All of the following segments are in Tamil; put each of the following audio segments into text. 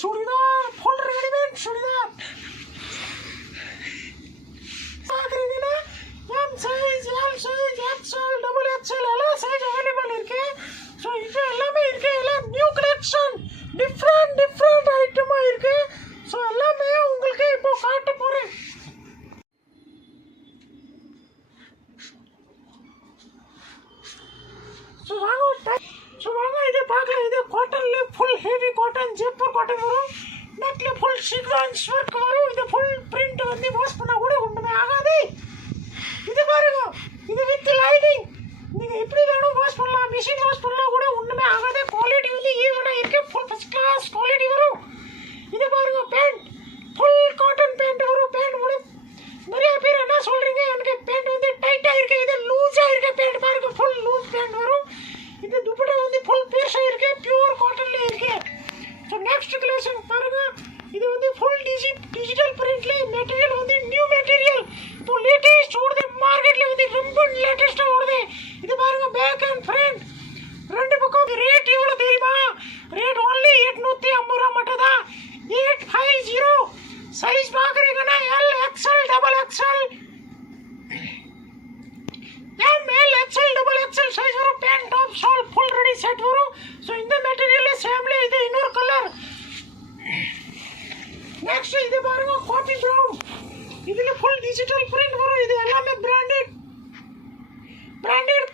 சுடிதார் ஃபுல் ரெடிமேட் சுடிதார் பாக்குறீங்கன்னா M size L size XL double XL எல்லா சைஸ் அவைலபிள் இருக்கு. ஸோ இப்போ எல்லாமே இருக்கு, எல்லாம் நியூ கலெக்ஷன் டிஃப்ரெண்ட் ஐட்டமா இருக்கு. ஸோ எல்லாமே உங்களுக்கு இப்போ காட்ட போறேன். ஸோ வாங்க இதை பார்க்கலாம். இது காட்டன்ல ஃபுல் ஹெவி காட்டன் ஜெப்பர் காட்டன் வரும். நெக்ல ஃபுல் சீக்வென்ஸ் ஒர்க் வரும். இது ஃபுல் பிரிண்ட் வந்து வாஷ் பண்ணா கூட ஒண்ணுமே ஆகாது. இது பாருங்க, இது வித் லைனிங். நீங்க எப்படி வேணும் வாஷ் பண்ணலாம், மிஷின் வாஷ் பண்ணலாம் கூட ஒண்ணுமே ஆகாது. குவாலிட்டி வந்து ஈவனா இருக்கு, ஃபுல் ஃபர்ஸ்ட் கிளாஸ் குவாலிட்டி வரும். இது பாருங்க பேண்ட், ஃபுல் காட்டன் பேண்ட் வரும். பேண்ட் கூட நிறைய பேர் என்ன சொல்றீங்க, எனக்கு பேண்ட் வந்து டைட்டா இருக்கு, இது லூஸா இருக்கு. பேண்ட் பாருங்க ஃபுல் லூஸ் பேண்ட் வரும். இது துப்பட்டா வந்து ஃபுல் பீஸா இருக்கு, பியூர் காட்டன்ல இருக்கு. ஸோ நெக்ஸ்ட் கலெக்ஷன் பாருங்க, இது வந்து ஃபுல் டிஜிட்டல் பிரிண்ட்ல மெட்டீரியல் வந்து நியூ மெட்டீரியல். இப்போ லேட்டஸ்ட் ஓடுது மார்க்கெட்ல வந்து ரொம்ப லேட்டஸ்டா ஓடுது. இது பாருங்க பேக் அண்ட் ஃப்ரண்ட் ரெண்டு பக்கம். ரேட் எவ்வளவு தெரியுமா? ரேட் ஒன்லி 850 ரூபா மட்டும் தான். 850. சைஸ் பாக்குறீங்கன்னா L XL double XL L XL double XL size வரும். Pant top shawl full ready set வரும். ஸோ இந்த மெட்டீரியல் சேம்ல இது இன்னொரு கலர். நெக்ஸ்ட் இது பாருங்க காபி ப்ரௌன். இதுல ஃபுல் டிஜிட்டல் பிரிண்ட் வரும். இது எல்லாமே பிராண்டட்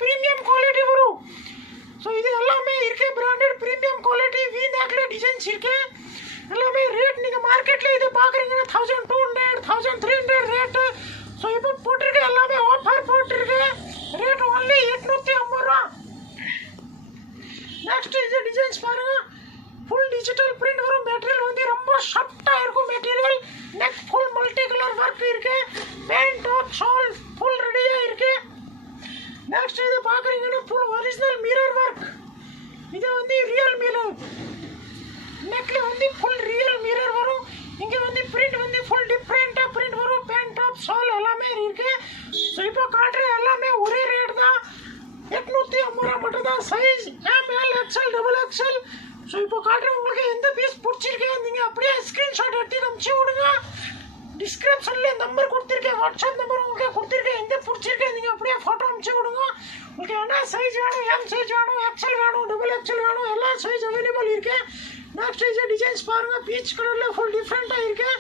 பிரீமியம் குவாலிட்டி வரும். ஸோ இது எல்லாமே இருக்கு பிராண்டட் பிரீமியம் குவாலிட்டி. வி நெக்ல டிசைன்ஸ் இருக்கு. எல்லாமே ரேட் நீங்க மார்க்கெட்ல இது பாக்குறீங்கன்னா 1200 1300 ரேட். ஸோ இப்போ போட்டிருக்கு எல்லாமே ஆஃபர் போட்டிருக்கு. ரேட் ஒன்லி 850 ரூபா. நெக்ஸ்ட் இது டிசைன்ஸ் பாருங்க, ஃபுல் டிஜிட்டல் பிரிண்ட் வரும். மெட்டீரியல் வந்து ரொம்ப சாஃப்டா இருக்கும் material. Neck full multi colour work இருக்கு. பேண்ட் டாப் ஷால் ஃபுல் ரெடியா இருக்கு. நெக்ஸ்ட் இது பாக்குறீங்கன்னா ஃபுல் ஒரிஜினல் மிரர் ஒர்க். இது வந்து ரியல் மிரர். நெக்ல வந்து ஃபுல் ரியல் மிரர் வரும். இங்க வந்து பிரிண்ட் வந்து ஃபுல் டிஃபரெண்டா பிரிண்ட் வரும். பேண்ட் டாப் ஷால் எல்லாமே இருக்கு. ஸோ இப்போ காட்டுற எல்லாமே ஒரே ரேட் தான், 850 ரூபா மட்டும் தான். Size M L XL double XL. So இப்போ காட்டுற உங்களுக்கு எந்த பீஸ் பிடிச்சிருக்கு நீங்க அப்படியே ஸ்கிரீன்ஷாட் எடுத்து அனுப்பிச்சு விடுங்க. டிஸ்கிரிப்ஷன்ல நம்பர் கொடுத்துருக்கேன், வாட்ஸ்அப் நம்பர் உங்களுக்கு கொடுத்துருக்கேன். எந்த பிடிச்சிருக்கு நீங்க அப்படியே போட்டோ அனுப்பிச்சு விடுங்க. உங்களுக்கு என்ன சைஸ் வேணும், எம் சைஸ் வேணும், எக்ஸ்எல் வேணும், டபுள் எக்ஸ்எல் வேணும், எல்லா சைஸ் அவைலபிள் இருக்கு. நெக்ஸ்ட் இது டிசைன்ஸ் பாருங்க, பீச் கலர்ல ஃபுல் டிஃபரெண்டா இருக்கு.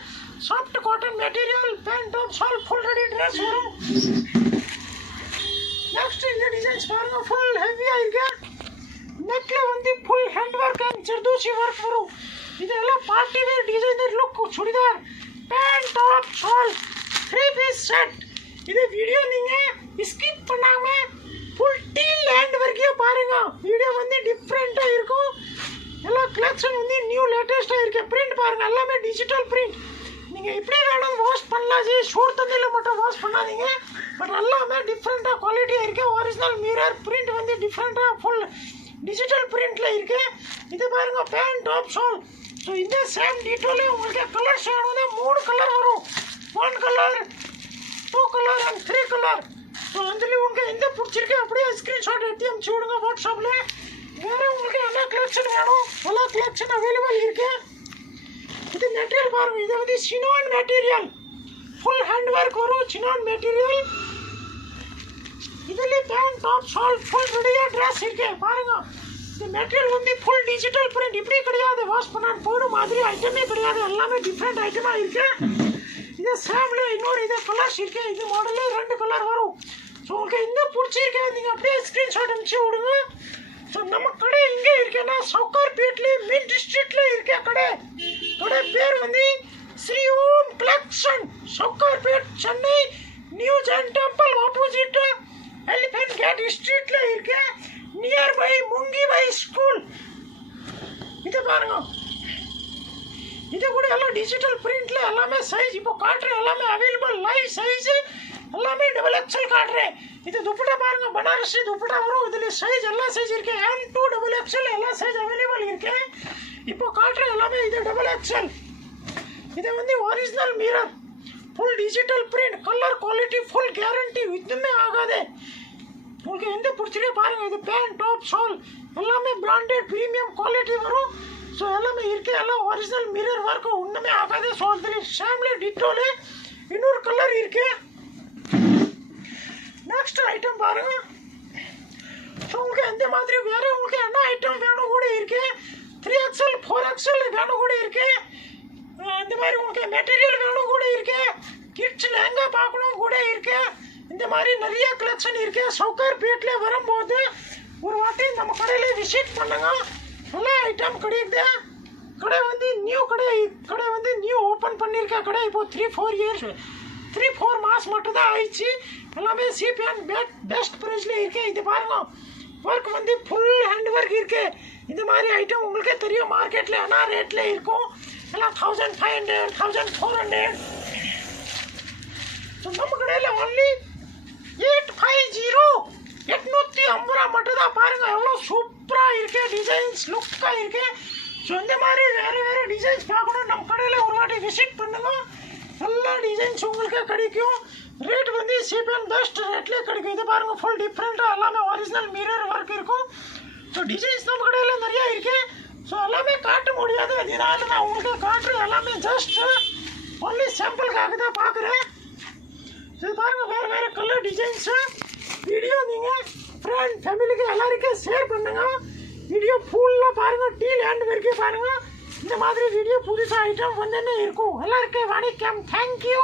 Soft cotton material, pant top shawl full ready dress வரும். நெக்ஸ்ட் இது டிசைன்ஸ் பாருங்க, ஃபுல் ஹெவியா இருக்கு. நெக்ல வந்து full hand work and zardozi work வரும். இதெல்லாம் party wear designer look churidar, pant top shawl 3 piece set. இது வீடியோ நீங்க ஸ்கிப் பண்ணாம ஃபுல் டீல் ஹேண்ட் வரைக்கும் பாருங்க. வீடியோ வந்து டிஃபரெண்டா இருக்கும். எல்லா கலெக்ஷன் வந்து நியூ லேட்டஸ்டா இருக்கு. பிரிண்ட் பாருங்க, எல்லாமே டிஜிட்டல் பிரிண்ட். நீங்க இப்படி வேணும் வாஷ் பண்ணலாம். ஷூட் தண்ணியில மட்டும் வாஷ் பண்ணாதீங்க. பட் எல்லாமே டிஃபரெண்டா குவாலிட்டியா இருக்கு. ஒரிஜினல் மிரர் பிரிண்ட் வந்து டிஃபரெண்டா ஃபுல் டிஜிட்டல் பிரிண்ட்ல இருக்கு. இது பாருங்க பேண்ட் டாப் ஷால். ஸோ இந்த சேம் டீட்டெயிலே உங்களுக்கு கலர்ஸ் வேணும்னா 3 கலர் வரும். 1 colour, 2 colour and 3 colour. So அதுல உங்களுக்கு எந்த பிடிச்சிருக்கு அப்படியே ஸ்கிரீன்ஷாட் எடுத்து அனுப்பிச்சு விடுங்க வாட்ஸ்அப்ல. வேற உங்களுக்கு என்ன கலெக்ஷன் வேணும் எல்லா கலெக்ஷன் அவைலபிள் இருக்கு. இது மெட்டீரியல் பாருங்க, இது வந்து Sinan material. Full hand work வரும் சினான் மெட்டீரியல். இதுல பேண்ட் டாப் ஷால் ஃபுல் ரெடியா ட்ரெஸ் இருக்கு பாருங்க. இந்த மெட்டீரியல் வந்து ஃபுல் டிஜிட்டல் பிரிண்ட். இப்படி கிடையாது வாஷ் பண்ணா போடும் மாதிரி ஐட்டமே கிடையாது. எல்லாமே டிஃப்ரெண்ட் ஐட்டமா இருக்கு. இது சேம்ல இன்னொரு இது கலர்ஸ் இருக்கு. இது மாடல்ல 2 கலர் வரும். ஸோ உங்களுக்கு எந்த பிடிச்சிருக்கு நீங்க அப்படியே ஸ்கிரீன்ஷாட் அனுப்பிச்சு விடுங்க. ஸோ நம்ம கடை எங்க இருக்குன்னா சவுகார்பேட்ல மெயின் டிஸ்ட்ரிக்ட்ல இருக்க கடை. கடை பேர் வந்து Shri Om collection, Sowcarpet, Chennai. New Jain temple opposite elephant gate ஸ்ட்ரீட்ல இருக்கு, நியர் பை முங்கிபாய் ஸ்கூல். இது பாருங்க, இது கூட எல்லாம் டிஜிட்டல் பிரிண்ட்ல எல்லாமே சைஸ் இப்போ காட்டுறேன். எல்லாமே அவைலபிள் லைவ் சைஸ் எல்லாமே டபுள் எக்ஸ்எல் காட்டுறேன். இது துப்பட்டா பாருங்க, பனாரசி துப்பட்டா வரும். இதுல சைஸ் எல்லா சைஸ் இருக்கு. M2 டபுள் எக்ஸ்எல் எல்லா சைஸ் அவைலபிள் இருக்கு. இப்போ காட்டுறேன் எல்லாமே இது டபுள் எக்ஸ்எல். இது வந்து original mirror, full digital print, colour quality full guarantee, இதுமே ஆகாது. உங்களுக்கு எந்த பிடிச்சிருக்கே பாருங்க. இது பேண்ட் டாப் ஷால் எல்லாமே பிராண்டட் பிரீமியம் குவாலிட்டி வரும். ஸோ எல்லாமே இருக்குது, எல்லாம் ஒரிஜினல் மிரர் ஒர்க்கு ஒன்றுமே ஆகாது. ஸோ அது ஷாம்லி டிட்டோலு இன்னொரு கலர் இருக்குது. நெக்ஸ்ட் ஐட்டம் பாருங்கள். ஸோ உங்களுக்கு இந்த மாதிரி வேறு உங்களுக்கு என்ன ஐட்டம் வேணும் கூட இருக்குது. 3XL 4XL வேணும் கூட இருக்குது. இந்த மாதிரி உங்களுக்கு மெட்டீரியல் வேணும் கூட இருக்குது. கிட்ஸ் லெஹங்கா பார்க்கணும் கூட இருக்குது. இந்த மாதிரி நிறைய கலெக்ஷன் இருக்குது. சவுகார்பேட்டில் வரும்போது ஒரு வாட்டி நம்ம கடையில் விசிட் பண்ணுங்க. நல்ல ஐட்டம் கிடைக்குது. கடை வந்து நியூ ஓப்பன் பண்ணியிருக்க கடை. இப்போது 3-4 மாதம் மட்டும்தான் ஆயிடுச்சு. எல்லாமே சீப் அண்ட் பெஸ்ட் ப்ரைஸில் இருக்குது. இது பாருங்க, ஒர்க் வந்து ஃபுல் ஹேண்ட் ஒர்க் இருக்குது. இந்த மாதிரி ஐட்டம் உங்களுக்கே தெரியும் மார்க்கெட்டில் என்ன ரேட்டில் இருக்கும். எல்லாம் 1500 1400. ஸோ நம்ம கடையில் ஒன்லி 850 மட்டும்தான். பாருங்கள் எவ்வளோ சூப்பராக இருக்குது, டிசைன்ஸ் லுக்காக இருக்குது. ஸோ இந்த மாதிரி வேறு டிசைன்ஸ் பார்க்கணும், நம்ம கடையில் ஒரு வாட்டி விசிட் பண்ணுங்க. எல்லா டிசைன்ஸ் உங்களுக்கு கிடைக்கும். ரேட் வந்து சீப் அண்ட் பெஸ்ட் ரேட்லேயே கிடைக்கும். இது பாருங்கள், ஃபுல் டிஃப்ரெண்ட்டாக எல்லாமே ஒரிஜினல் மிரர் ஒர்க் இருக்கும். ஸோ டிசைன்ஸ் நம்ம கடையில் நிறையா இருக்குது. ஸோ எல்லாமே காட்ட முடியாது, அதனால நான் உங்களுக்கு காட்டுறேன். எல்லாமே ஜஸ்ட் ஒன்லி சாம்பிளுக்காக தான் பார்க்குறேன். இது பாருங்கள், வேறு கலர் டிசைன்ஸு. வீடியோ நீங்கள் ஃப்ரெண்ட் ஃபேமிலிக்கு எல்லாருக்கும் ஷேர் பண்ணுங்கள். வீடியோ ஃபுல்லாக பாருங்கள், டீல் ஹேண்ட் வரைக்கும் பாருங்கள். இந்த மாதிரி வீடியோ புதுசாக ஐட்டம் வந்துன்னு இருக்கும். எல்லாருக்கும் வணக்கம், தேங்க்யூ.